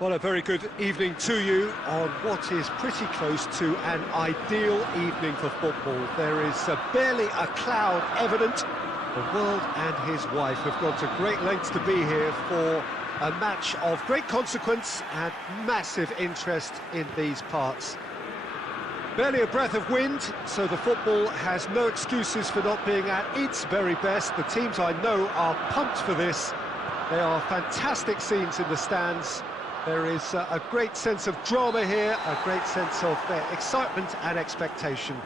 Well, a very good evening to you on what is pretty close to an ideal evening for football. There is barely a cloud evident. The world and his wife have gone to great lengths to be here for a match of great consequence and massive interest in these parts. Barely a breath of wind, so the football has no excuses for not being at its very best. The teams I know are pumped for this. There are fantastic scenes in the stands. There is a great sense of drama here, a great sense of excitement and expectation.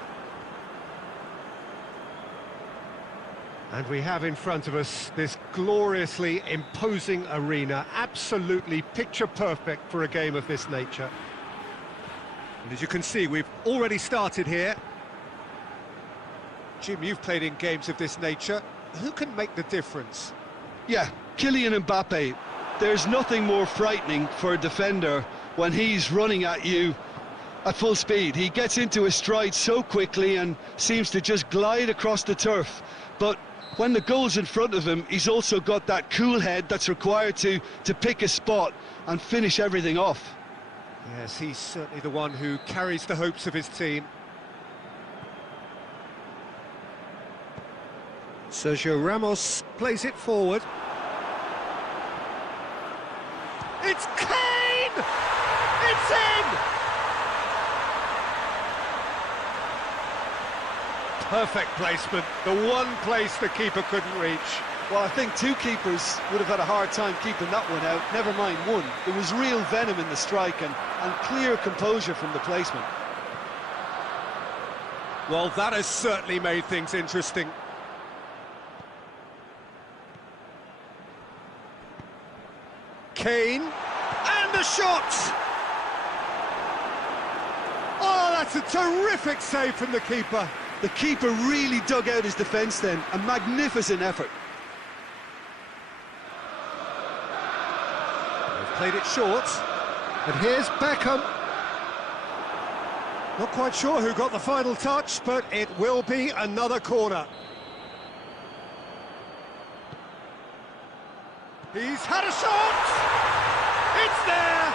And we have in front of us this gloriously imposing arena, absolutely picture perfect for a game of this nature. And as you can see, we've already started here. Jim, you've played in games of this nature. Who can make the difference? Yeah, Kylian Mbappe. There's nothing more frightening for a defender when he's running at you at full speed. He gets into his stride so quickly and seems to just glide across the turf. But when the goal's in front of him, he's also got that cool head that's required to pick a spot and finish everything off. Yes, he's certainly the one who carries the hopes of his team. Sergio Ramos plays it forward. It's Kane! It's in! Perfect placement, the one place the keeper couldn't reach. Well, I think two keepers would have had a hard time keeping that one out, never mind one. There was real venom in the strike and clear composure from the placement. Well, that has certainly made things interesting. Kane, and the shot! Oh, that's a terrific save from the keeper. The keeper really dug out his defence then, a magnificent effort. They've played it short, and here's Beckham. Not quite sure who got the final touch, but it will be another corner. He's had a shot! It's there!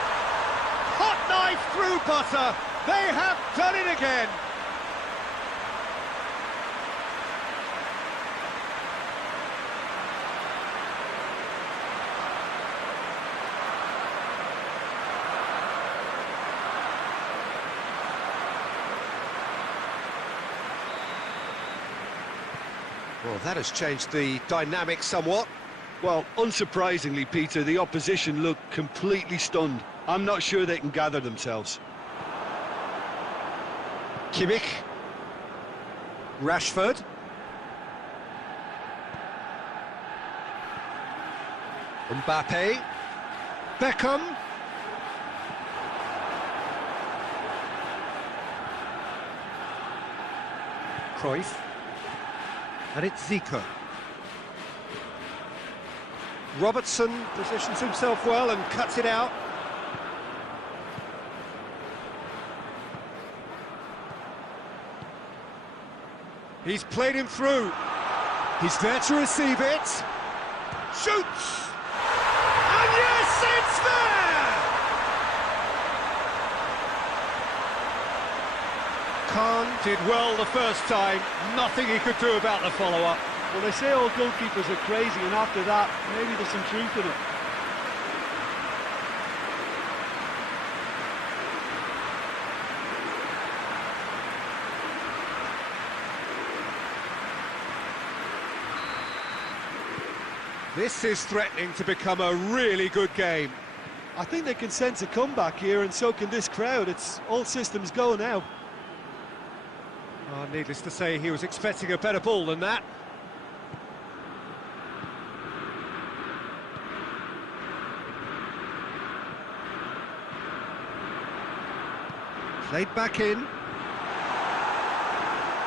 Hot knife through butter! They have done it again! Well, that has changed the dynamic somewhat. Well, unsurprisingly, Peter, the opposition looked completely stunned. I'm not sure they can gather themselves. Kimmich. Rashford. Mbappe. Beckham. Cruyff. And it's Zico. Robertson positions himself well and cuts it out. He's played him through. He's there to receive it. Shoots! And yes, it's there! Khan did well the first time. Nothing he could do about the follow-up. Well, they say all goalkeepers are crazy, and after that, maybe there's some truth in it. This is threatening to become a really good game. I think they can sense a comeback here, and so can this crowd. It's all systems go now. Oh, needless to say, he was expecting a better ball than that. Played back in.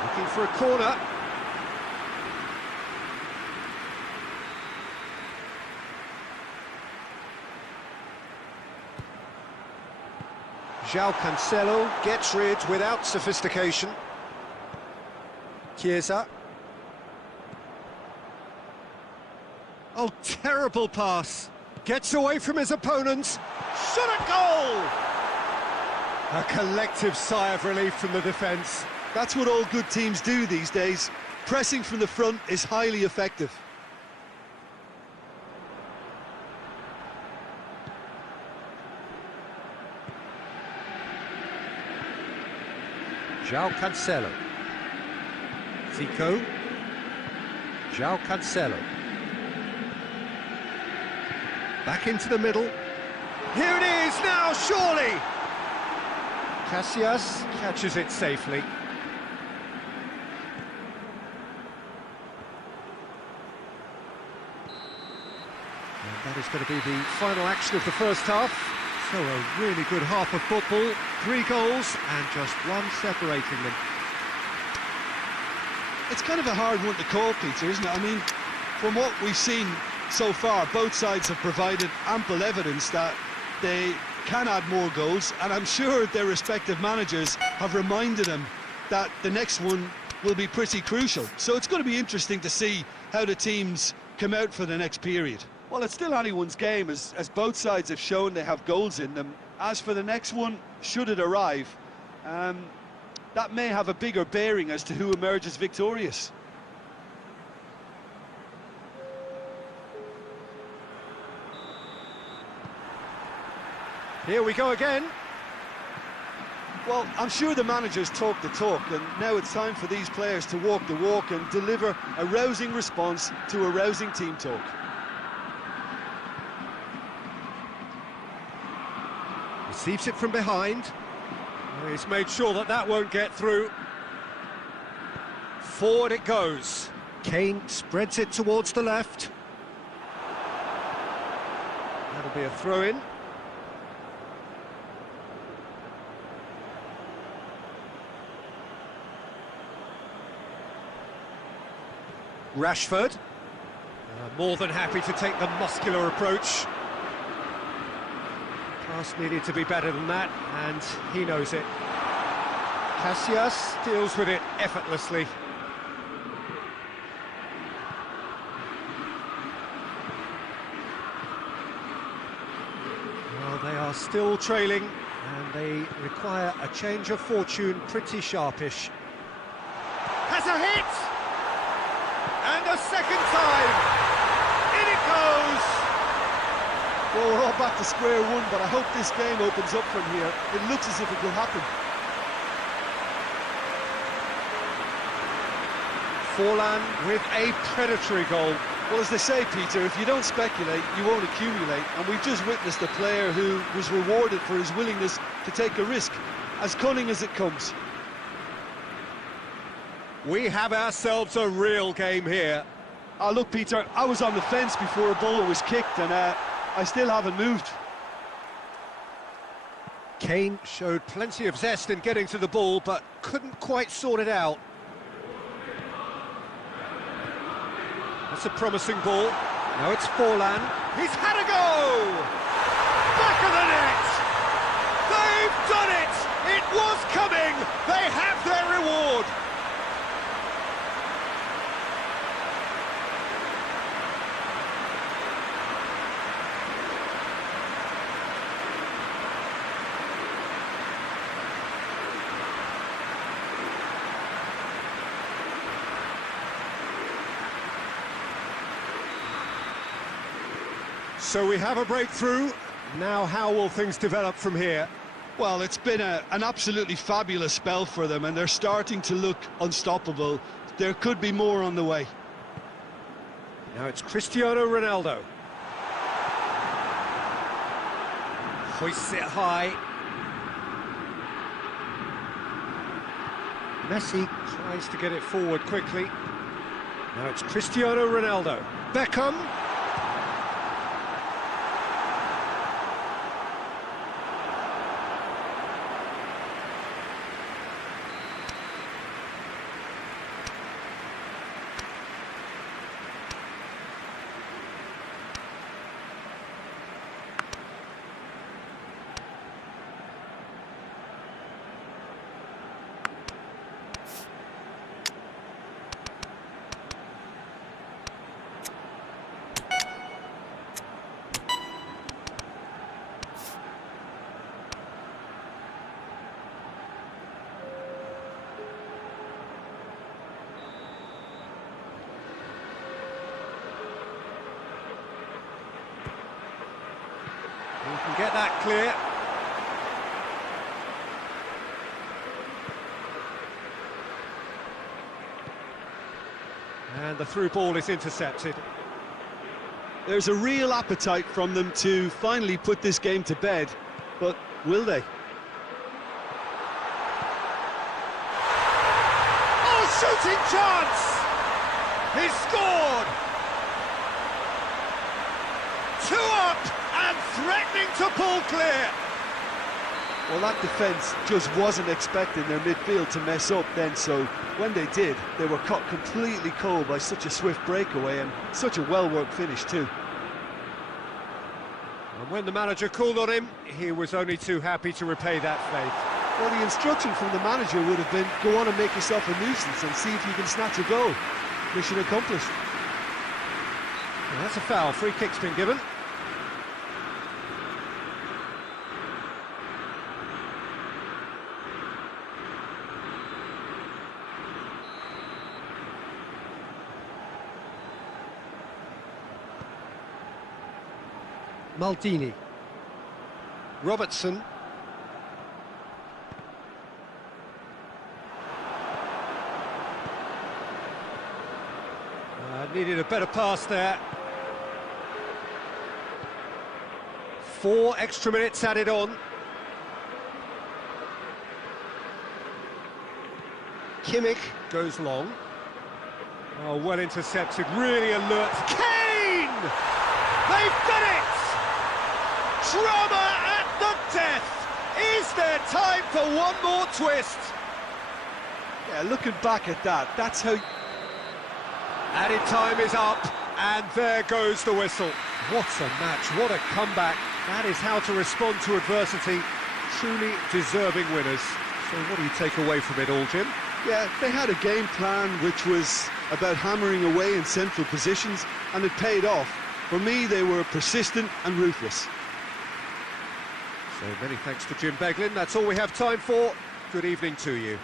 Looking for a corner. João Cancelo gets rid without sophistication. Chiesa. Oh, terrible pass. Gets away from his opponent. Shot at goal! A collective sigh of relief from the defence. That's what all good teams do these days. Pressing from the front is highly effective. João Cancelo. Zico. João Cancelo. Back into the middle. Here it is now, surely! Casillas catches it safely. And that is going to be the final action of the first half. So a really good half of football, 3 goals and just one separating them. It's kind of a hard one to call, Peter, isn't it? I mean, from what we've seen so far, both sides have provided ample evidence that they can add more goals, and I'm sure their respective managers have reminded them that the next one will be pretty crucial. So it's going to be interesting to see how the teams come out for the next period. Well, it's still anyone's game, as both sides have shown they have goals in them. As for the next one, should it arrive, that may have a bigger bearing as to who emerges victorious. Here we go again. Well, I'm sure the managers talk the talk, and now it's time for these players to walk the walk and deliver a rousing response to a rousing team talk. Receives it from behind. Oh, he's made sure that that won't get through. Forward it goes. Kane spreads it towards the left. That'll be a throw-in. Rashford, more than happy to take the muscular approach. Pass needed to be better than that, and he knows it. Casillas deals with it effortlessly. Well, they are still trailing, and they require a change of fortune pretty sharpish. Has a hit! And a second time! In it goes! Well, we're all back to square one, but I hope this game opens up from here. It looks as if it will happen. Forlan with a predatory goal. Well, as they say, Peter, if you don't speculate, you won't accumulate. And we've just witnessed a player who was rewarded for his willingness to take a risk, as cunning as it comes. We have ourselves a real game here. Oh, look, Peter, I was on the fence before a ball was kicked, and I still haven't moved. Kane showed plenty of zest in getting to the ball, but couldn't quite sort it out. That's a promising ball. Now it's Forlan. He's had a go! Back of the net! They've done it! It was coming! They have their reward! So we have a breakthrough. Now how will things develop from here? Well, it's been an absolutely fabulous spell for them, and they're starting to look unstoppable. There could be more on the way. Now it's Cristiano Ronaldo. Hoists it high. Messi tries to get it forward quickly. Now it's Cristiano Ronaldo. Beckham. let that clear. And the through ball is intercepted. There's a real appetite from them to finally put this game to bed, but will they? Oh, shooting chance! He's scored! 2 up and threatening to pull clear. Well, that defence just wasn't expecting their midfield to mess up then, so when they did, they were caught completely cold by such a swift breakaway and such a well-worked finish too. And when the manager called on him, he was only too happy to repay that faith. Well, the instruction from the manager would have been, go on and make yourself a nuisance and see if you can snatch a goal. Mission accomplished. Well, that's a foul. Free kick's been given. Maldini. Robertson. Needed a better pass there. 4 extra minutes added on. Kimmich goes long. Oh, well intercepted, really alert. Kane! They've done it! Drama at the death! Is there time for one more twist? Yeah, looking back at that, that's how... Added time is up, and there goes the whistle. What a match, what a comeback. That is how to respond to adversity. Truly deserving winners. So what do you take away from it all, Jim? Yeah, they had a game plan which was about hammering away in central positions, and it paid off. For me, they were persistent and ruthless. So many thanks to Jim Beglin. That's all we have time for. Good evening to you.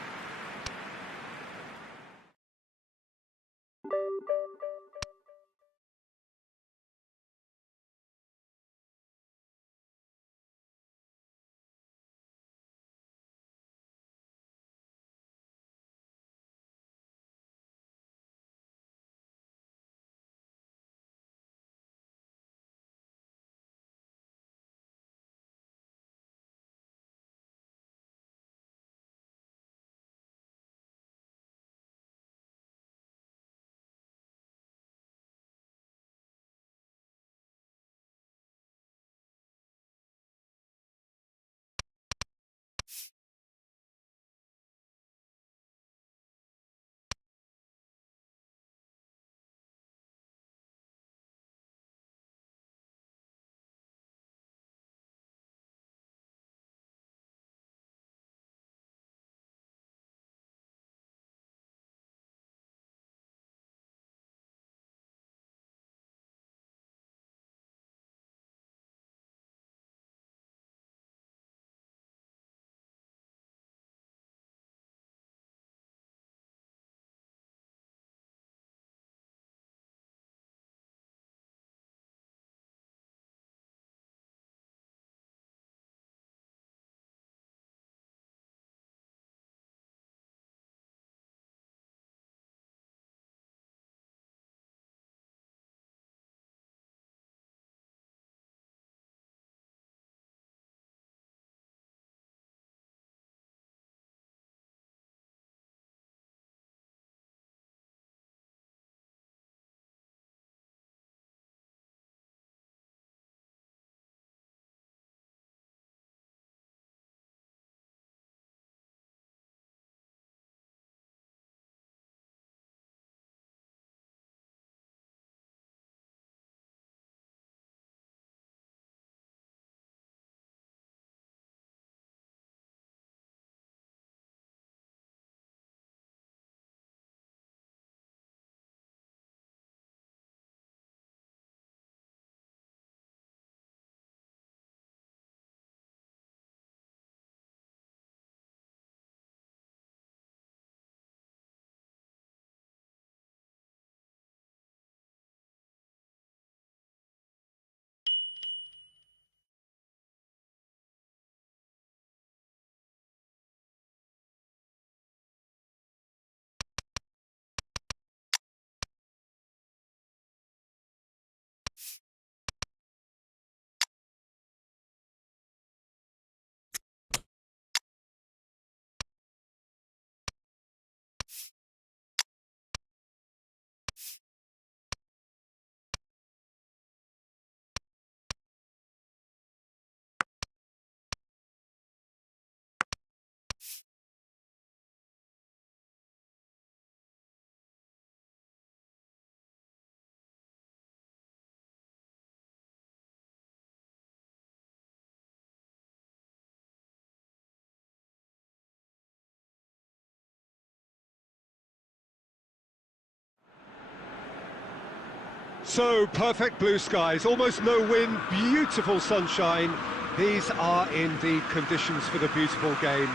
So perfect blue skies, almost no wind, beautiful sunshine. These are indeed conditions for the beautiful game.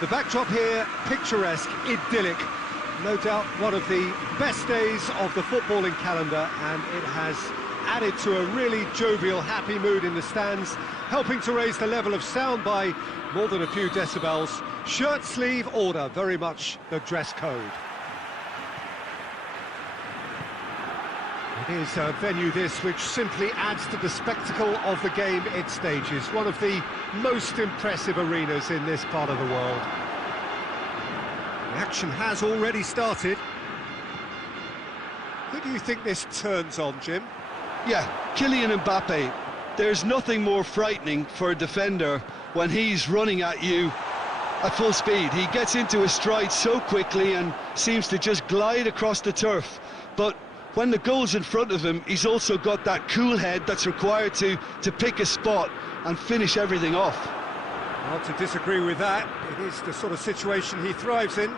The backdrop here, picturesque, idyllic. No doubt one of the best days of the footballing calendar, and it has added to a really jovial, happy mood in the stands, helping to raise the level of sound by more than a few decibels. Shirt sleeve order, very much the dress code. It is a venue this which simply adds to the spectacle of the game it stages. One of the most impressive arenas in this part of the world. The action has already started. Who do you think this turns on, Jim? Yeah, Kylian Mbappe. There's nothing more frightening for a defender when he's running at you at full speed. He gets into his stride so quickly and seems to just glide across the turf. But when the goal's in front of him, he's also got that cool head that's required to pick a spot and finish everything off. Hard to disagree with that. It is the sort of situation he thrives in.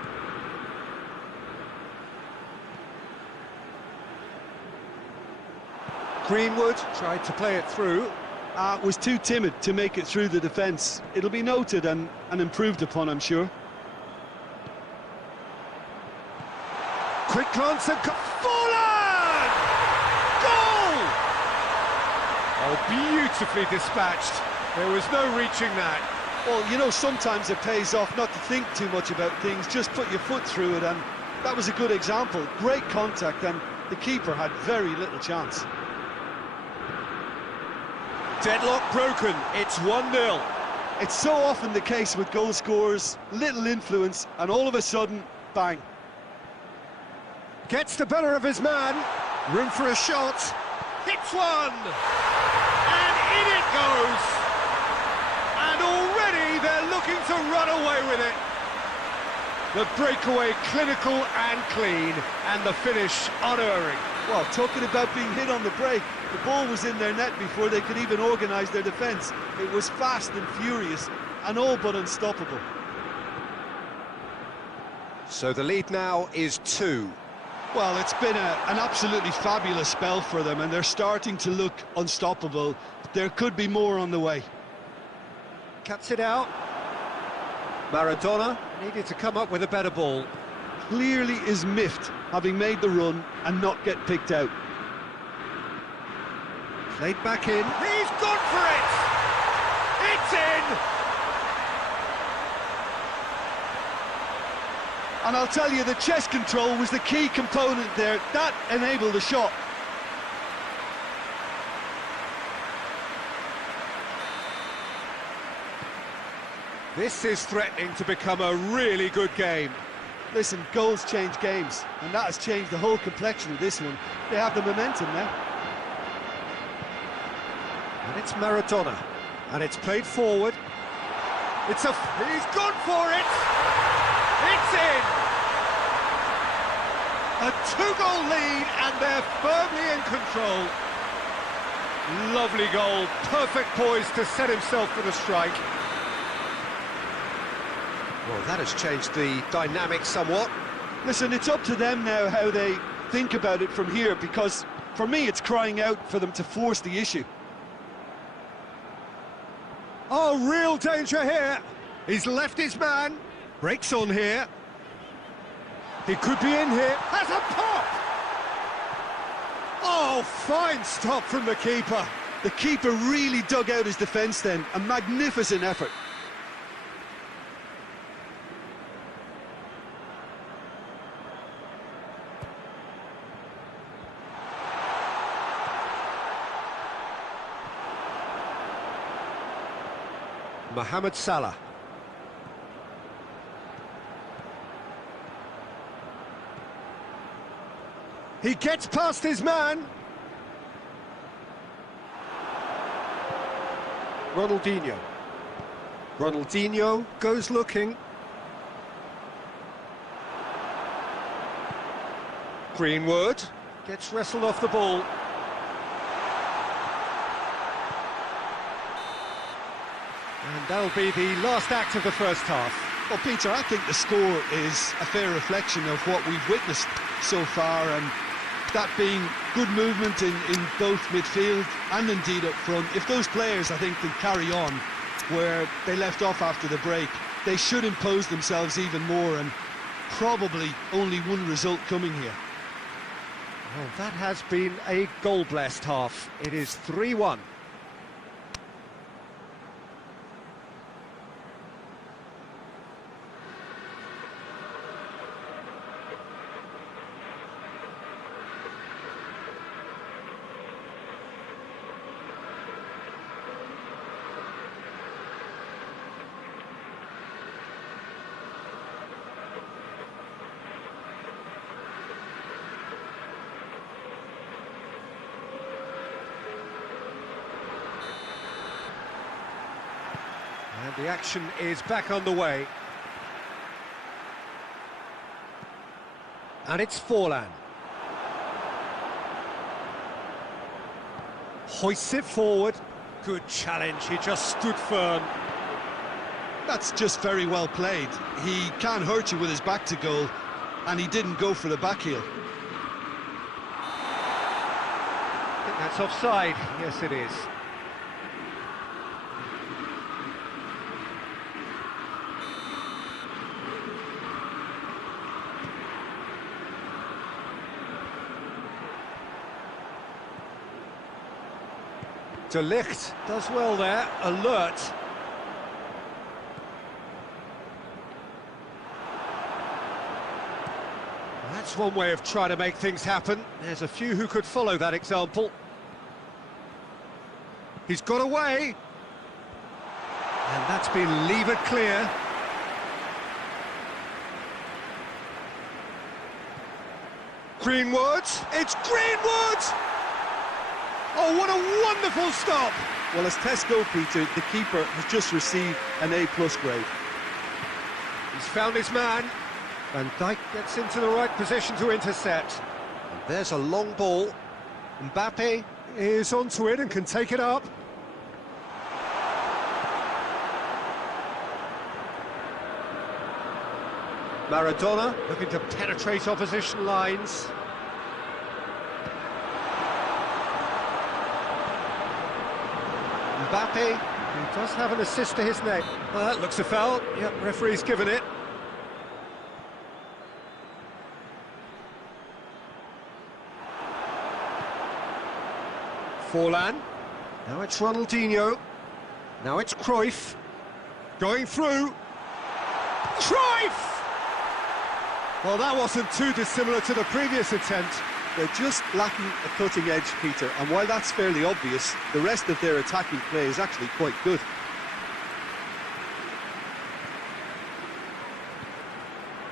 Greenwood tried to play it through. Was too timid to make it through the defence. It'll be noted and improved upon, I'm sure. Quick glance and fallen! Goal! Oh, beautifully dispatched. There was no reaching that. Well, you know, sometimes it pays off not to think too much about things, just put your foot through it, and that was a good example. Great contact, and the keeper had very little chance. Deadlock broken, it's 1-0. It's so often the case with goal scorers, little influence, and all of a sudden, bang. Gets the better of his man, room for a shot, hits one, and in it goes. And already they're looking to run away with it. The breakaway clinical and clean, and the finish unerring. Well, talking about being hit on the break, the ball was in their net before they could even organise their defence. It was fast and furious, and all but unstoppable. So the lead now is 2. Well, it's been an absolutely fabulous spell for them, and they're starting to look unstoppable. There could be more on the way. Cuts it out. Maradona needed to come up with a better ball. Clearly is miffed, having made the run and not get picked out. Played back in. He's gone for it! It's in! And I'll tell you, the chest control was the key component there. That enabled the shot. This is threatening to become a really good game. Listen, goals change games, and that has changed the whole complexion of this one. They have the momentum now. And it's Maradona, and it's played forward. He's gone for it! It's in! A 2-goal lead, and they're firmly in control. Lovely goal, perfect poise to set himself for the strike. Well, that has changed the dynamic somewhat. Listen, it's up to them now how they think about it from here, because for me it's crying out for them to force the issue. Oh, real danger here. He's left his man. Breaks on here. He could be in here. Has a pop! Oh, fine stop from the keeper. The keeper really dug out his defence then. A magnificent effort. Mohamed Salah. He gets past his man. Ronaldinho. Ronaldinho goes looking. Greenwood gets wrestled off the ball. And that'll be the last act of the first half. Well, Peter, I think the score is a fair reflection of what we've witnessed so far, and that being good movement in both midfield and indeed up front. If those players, I think, can carry on where they left off after the break, they should impose themselves even more, and probably only one result coming here. Well, that has been a goal-blessed half. It is 3-1. And the action is back on the way. And it's Forlan. Hoists it forward. Good challenge, he just stood firm. That's just very well played. He can't hurt you with his back to goal, and he didn't go for the back heel. I think that's offside. Yes, it is. De Ligt does well there, alert. That's one way of trying to make things happen. There's a few who could follow that example. He's got away. And that's been levered clear. Greenwood, it's Greenwood! Oh, what a wonderful stop! Well, as tests go, Peter, the keeper has just received an A+ grade. He's found his man. Van Dijk gets into the right position to intercept. And there's a long ball. Mbappe is onto it and can take it up. Maradona looking to penetrate opposition lines. Mbappe, who does have an assist to his name. Well, that looks a foul. Yep, referee's given it. Forlan. Now it's Ronaldinho. Now it's Cruyff. Going through. Cruyff! Well, that wasn't too dissimilar to the previous attempt. They're just lacking a cutting edge, Peter, and while that's fairly obvious, the rest of their attacking play is actually quite good.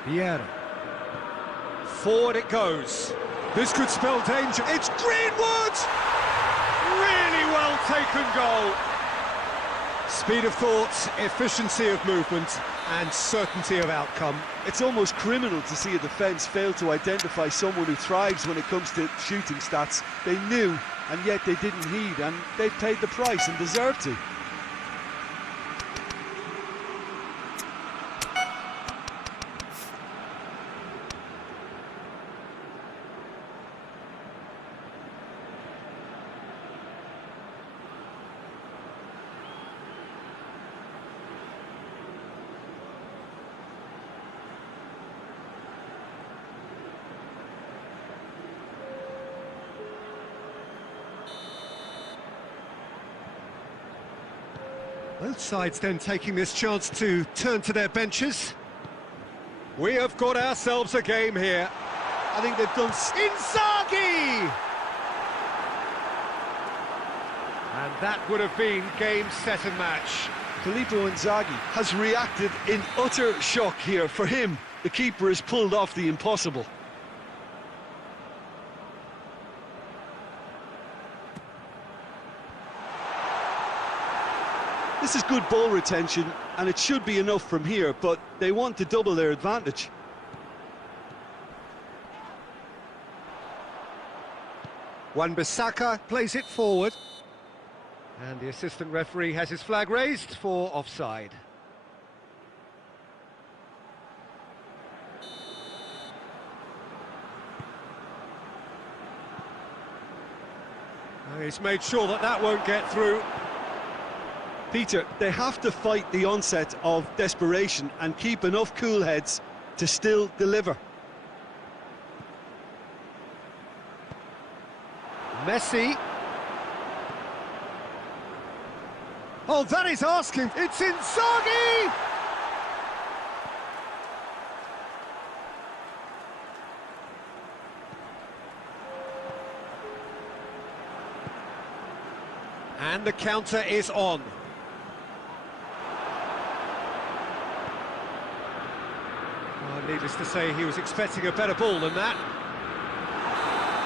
Vieira. Forward it goes. This could spell danger. It's Greenwood! Really well taken goal. Speed of thought, efficiency of movement, and certainty of outcome. It's almost criminal to see a defence fail to identify someone who thrives when it comes to shooting stats. They knew, and yet they didn't heed, and they've paid the price and deserve to. Both sides then taking this chance to turn to their benches. We have got ourselves a game here. I think they've done... Inzaghi! And that would have been game, set and match. Filippo Inzaghi has reacted in utter shock here. For him, the keeper has pulled off the impossible. This is good ball retention, and it should be enough from here, but they want to double their advantage. Wan-Bissaka plays it forward. And the assistant referee has his flag raised for offside. He's made sure that that won't get through. Peter, they have to fight the onset of desperation and keep enough cool heads to still deliver. Messi. Oh, that is asking. It's Inzaghi! And the counter is on. Well, needless to say, he was expecting a better ball than that.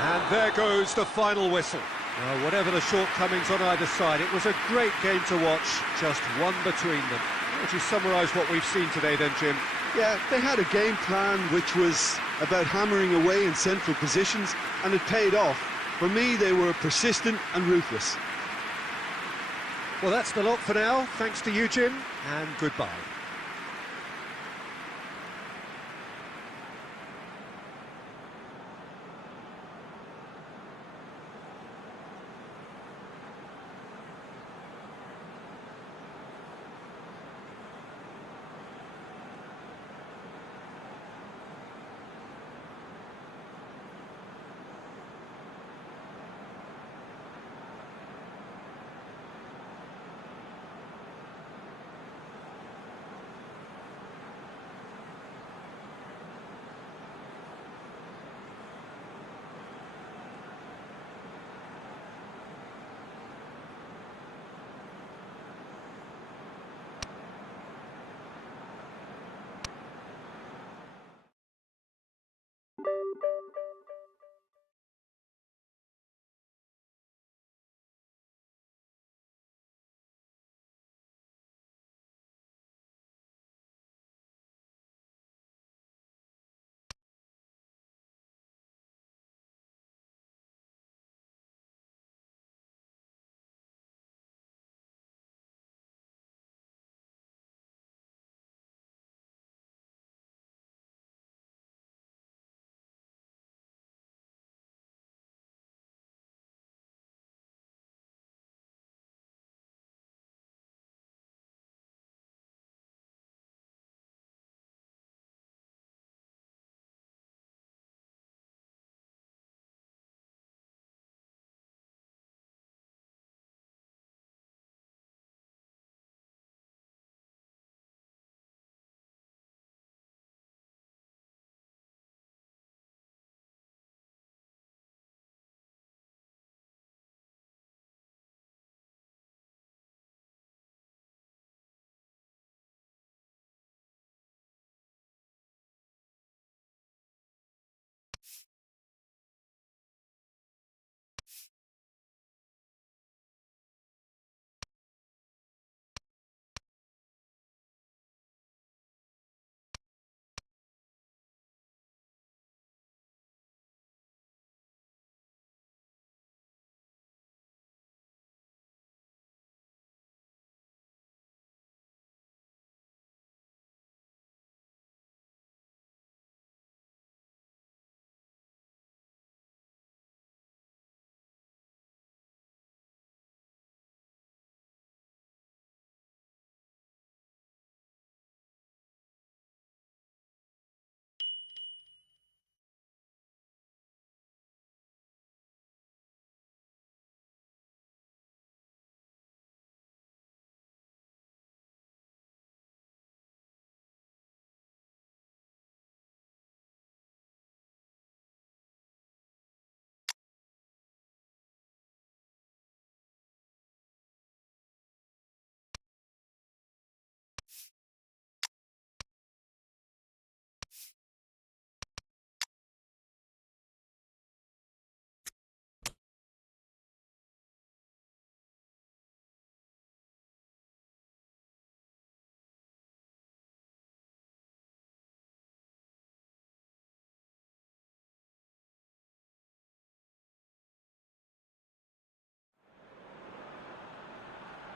And there goes the final whistle. Well, whatever the shortcomings on either side, it was a great game to watch, just one between them. How would you summarise what we've seen today then, Jim? Yeah, they had a game plan which was about hammering away in central positions, and it paid off. For me, they were persistent and ruthless. Well, that's the lot for now. Thanks to you, Jim, and goodbye.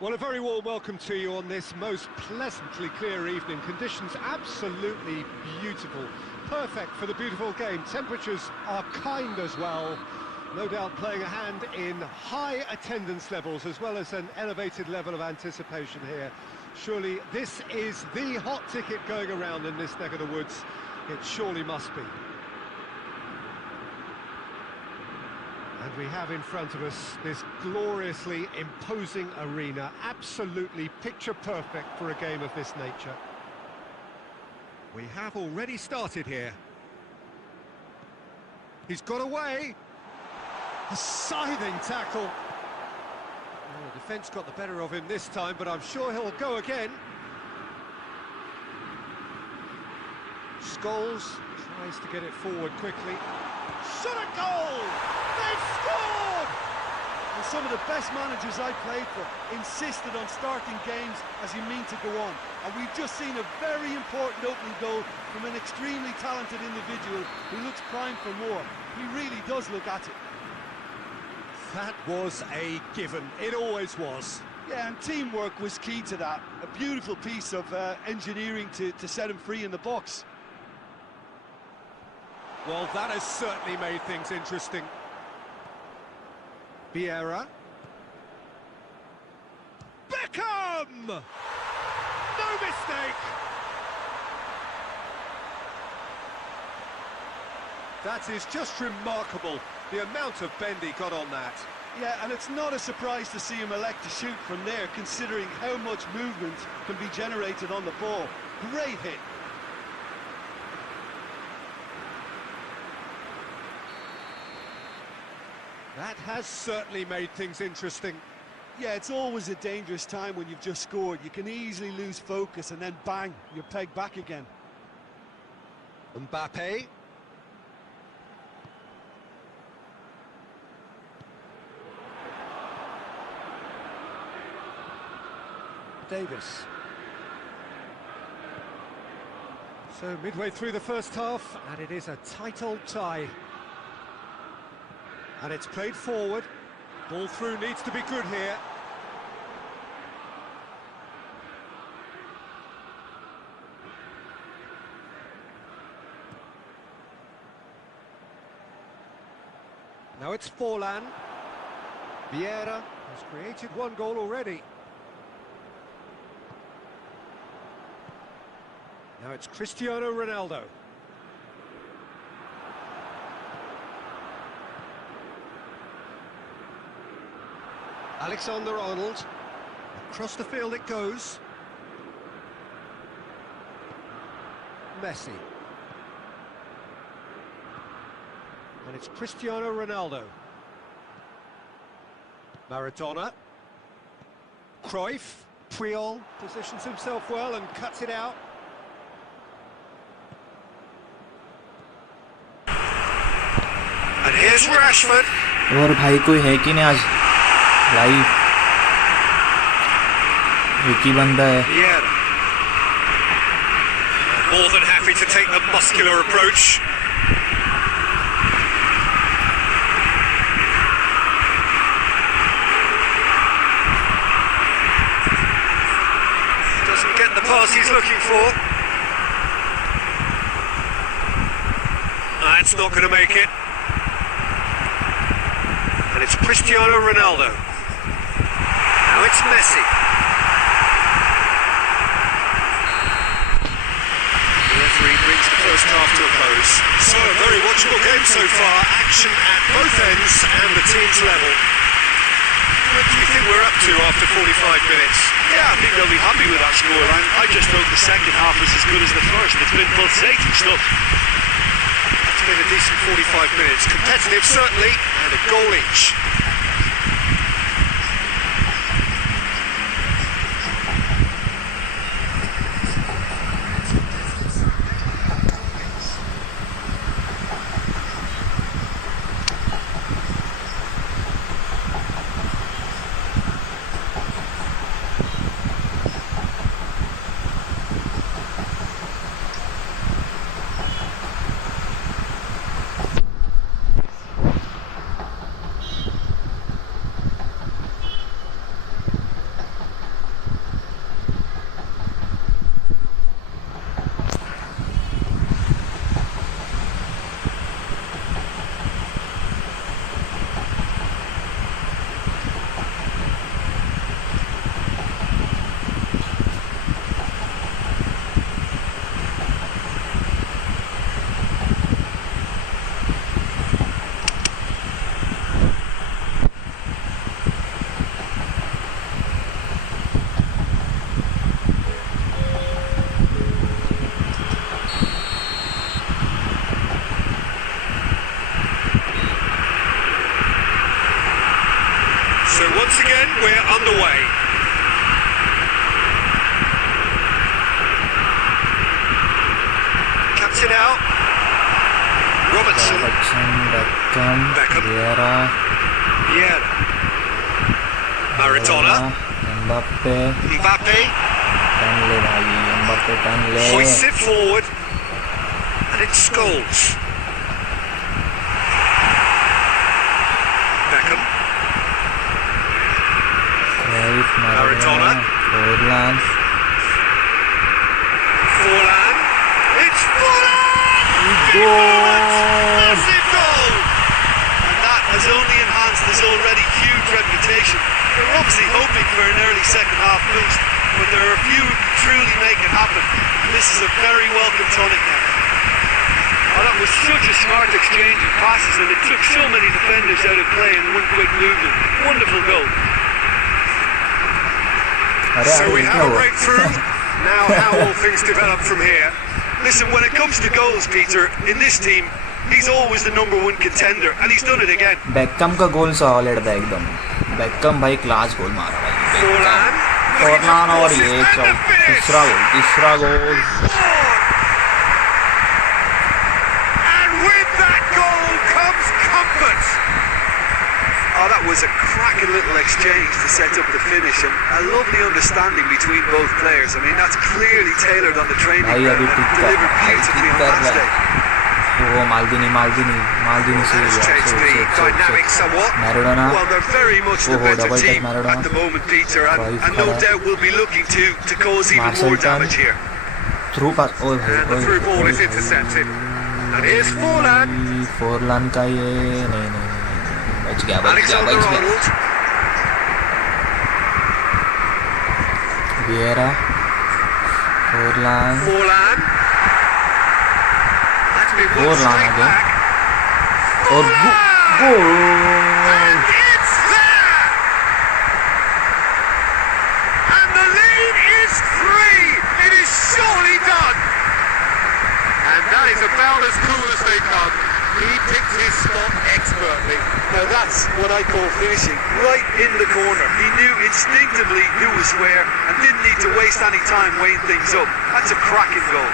Well, a very warm welcome to you on this most pleasantly clear evening. Conditions absolutely beautiful. Perfect for the beautiful game. Temperatures are kind as well. No doubt playing a hand in high attendance levels as well as an elevated level of anticipation here. Surely this is the hot ticket going around in this neck of the woods. It surely must be. And we have in front of us this gloriously imposing arena, absolutely picture perfect for a game of this nature. We have already started here. He's got away. A scything tackle. Well, the defence got the better of him this time, but I'm sure he'll go again. Scholes tries to get it forward quickly. Shot a goal! They've scored! And some of the best managers I played for insisted on starting games as you mean to go on. And we've just seen a very important opening goal from an extremely talented individual who looks primed for more. He really does look at it. That was a given. It always was. Yeah, and teamwork was key to that. A beautiful piece of engineering to set him free in the box. Well, that has certainly made things interesting. Vieira. Beckham! No mistake! That is just remarkable, the amount of bend he got on that. Yeah, and it's not a surprise to see him elect to shoot from there, considering how much movement can be generated on the ball. Great hit. That has certainly made things interesting. Yeah, it's always a dangerous time when you've just scored. You can easily lose focus and then bang, you're pegged back again. Mbappe. Davis. So midway through the first half, and it is a tight old tie. And it's played forward. Ball through needs to be good here. Now it's Forlan. Vieira has created one goal already. Now it's Cristiano Ronaldo. Alexander-Arnold. Across the field it goes. Messi. And it's Cristiano Ronaldo. Maradona. Cruyff. Puyol positions himself well and cuts it out. And here's Rashford. और भाई कोई है कि नहीं आज live एक ही बंदा है. Yeah. More than happy to take the muscular approach. Doesn't get the pass he's looking for. That's not going to make it. And it's Cristiano Ronaldo. Now it's Messi. The referee brings the first half to a close. So a very watchable game so far. Action at both ends and the team's level. What do you think we're up to after 45 minutes? Yeah, I think they'll be happy with that scoreline. I just hope the second half was as good as the first. It's been pulsating stuff. It's been a decent 45 minutes. Competitive, certainly, and a goal each. once again, we're underway. Cuts it out. Robertson. Beckham. Vieira. Maradona. Mbappe. Hoists it forward. And it's Scholes. Beckham. Maradona. Forlan. It's Forlan! Massive goal! And that has only enhanced his already huge reputation. They're obviously hoping for an early second half boost, but there are a few who can truly make it happen. And this is a very welcome tonic now. Oh, that was such a smart exchange of passes, and it took so many defenders out of play in one quick movement. Wonderful goal. So we have a breakthrough. Now how will things develop from here? Listen, when it comes to goals, Peter, in this team, he's always the number one contender, and he's done it again. Beckham का गोल solid था एकदम. Beckham भाई class गोल मारा भाई. Forlan और ये तीसरा गोल. And with that goal comes comfort. Oh, that was a cracking little exchange to set up the finish, and a lovely understanding between both players. I mean, that's clearly tailored on the training ground and delivered beautifully on match day. Oh, Maldini Has changed the dynamic somewhat. Maradona. Well, they're very much the better team at the moment, Peter, and no doubt will be looking to cause even more damage here. Through pass. And the through ball is intercepted. And here's Forlan. Forlan का ये नहीं. बच गया. Vieira. Forlan. That's been one Forlan straight again. back. और goal. And it's there. And the lead is 3. It is surely done. And that is about as cool as they come. He picked his spot expertly. Now that's what I call finishing, right in the corner. He knew instinctively who was where and didn't need to waste any time weighing things up. That's a cracking goal.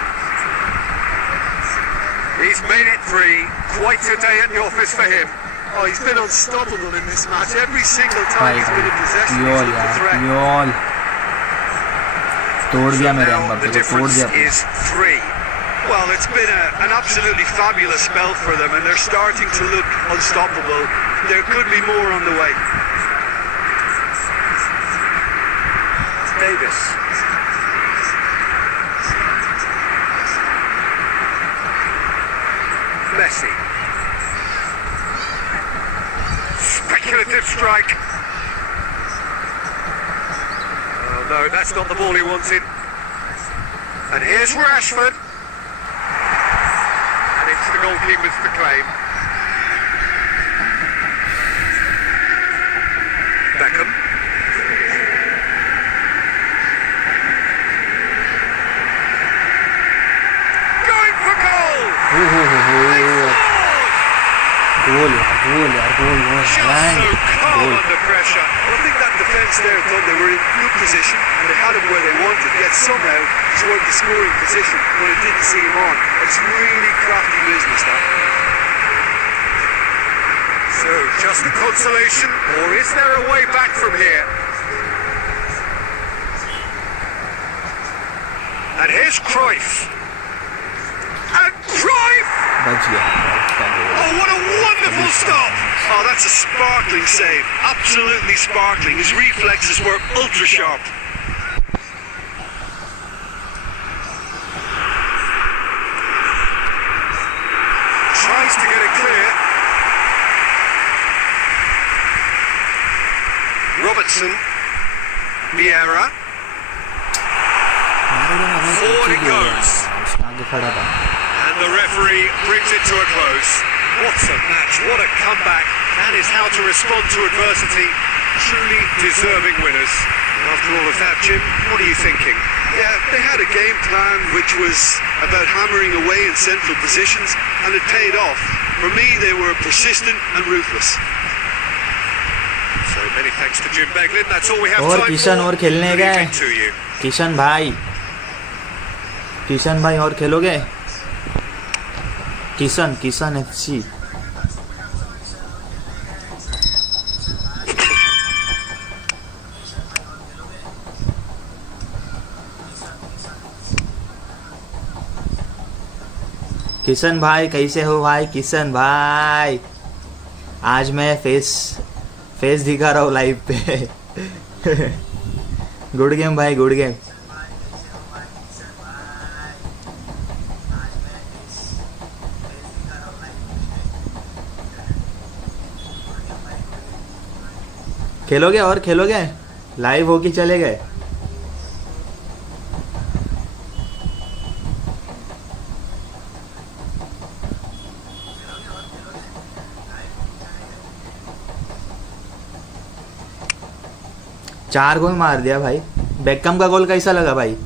He's made it 3. Quite a day at the office for him. Oh, he's been unstoppable in this match. Every single time he's been in possession, he's been a threat. तोड़ दिया मेरे Now Ambar the को, तोड़ difference दिया. is 3. Well, it's been an absolutely fabulous spell for them, and they're starting to look unstoppable. There could be more on the way. Davis. Messi. Speculative strike. Oh no, that's not the ball he wanted. And here's Rashford. And it's the goalkeeper's to claim. Beckham. Going for goal! Goal. Just so calm under pressure. Well, I think that defence there thought they were in good position and they had him where they wanted, yet somehow he's worked the scoring position when it didn't see him on. It's really crafty business, that. So, just a consolation, or is there a way back from here? And here's Cruyff. And Cruyff! Oh, what a wonderful stop! Oh, that's a sparkling save. Absolutely sparkling. His reflexes were ultra sharp. Tries to get it clear. Robertson. Vieira. Forward it goes. And the referee brings it to a close. What a match, what a comeback. That is how to respond to adversity. Truly deserving winners. After all of that, Jim, what are you thinking? Yeah, they had a game plan which was about hammering away in central positions, and it paid off. For me, they were persistent and ruthless. So So many thanks to Jim Beglin. That's all we have और time Kishan for. और खेलने Good गए evening to you. Kishan भाई और खेलोगे Kishan FC Kishan भाई कैसे हो भाई किशन भाई आज मैं फेस दिखा रहा हूँ लाइव पे गुड गेम भाई गुड गेम खेलोगे लाइव हो कि चले गए चार गोल मार दिया भाई बेकम का गोल कैसा लगा भाई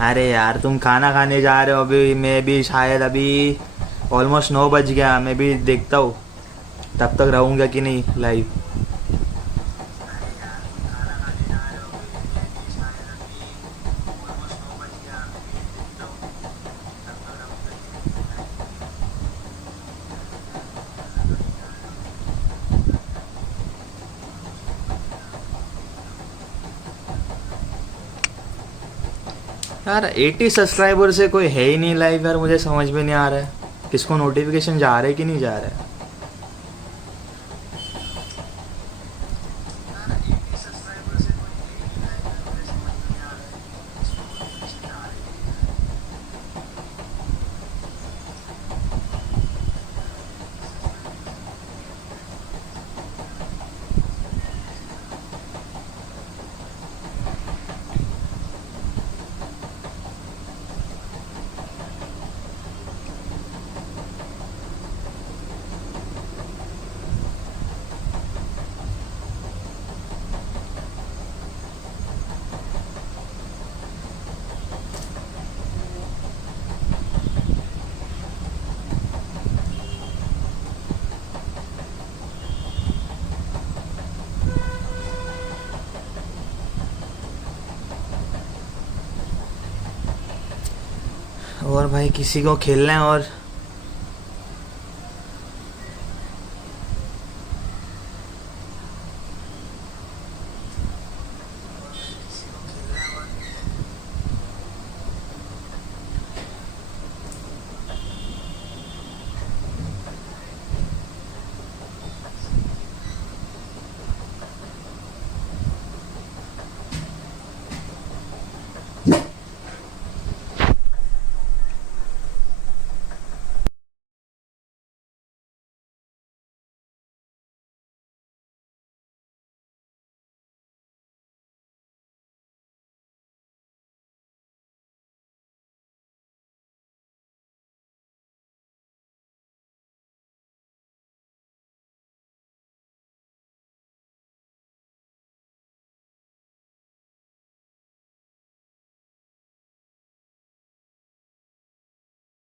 अरे यार तुम खाना खाने जा रहे हो अभी मैं भी शायद अभी ऑलमोस्ट 9 बज गया मैं भी देखता हूँ तब तक रहूँगा कि नहीं लाइव यार 80 सब्सक्राइबर से कोई है ही नहीं लाइव यार मुझे समझ में नहीं आ रहा है किसको नोटिफिकेशन जा रहा है कि नहीं जा रहा है और भाई किसी को खेलना है और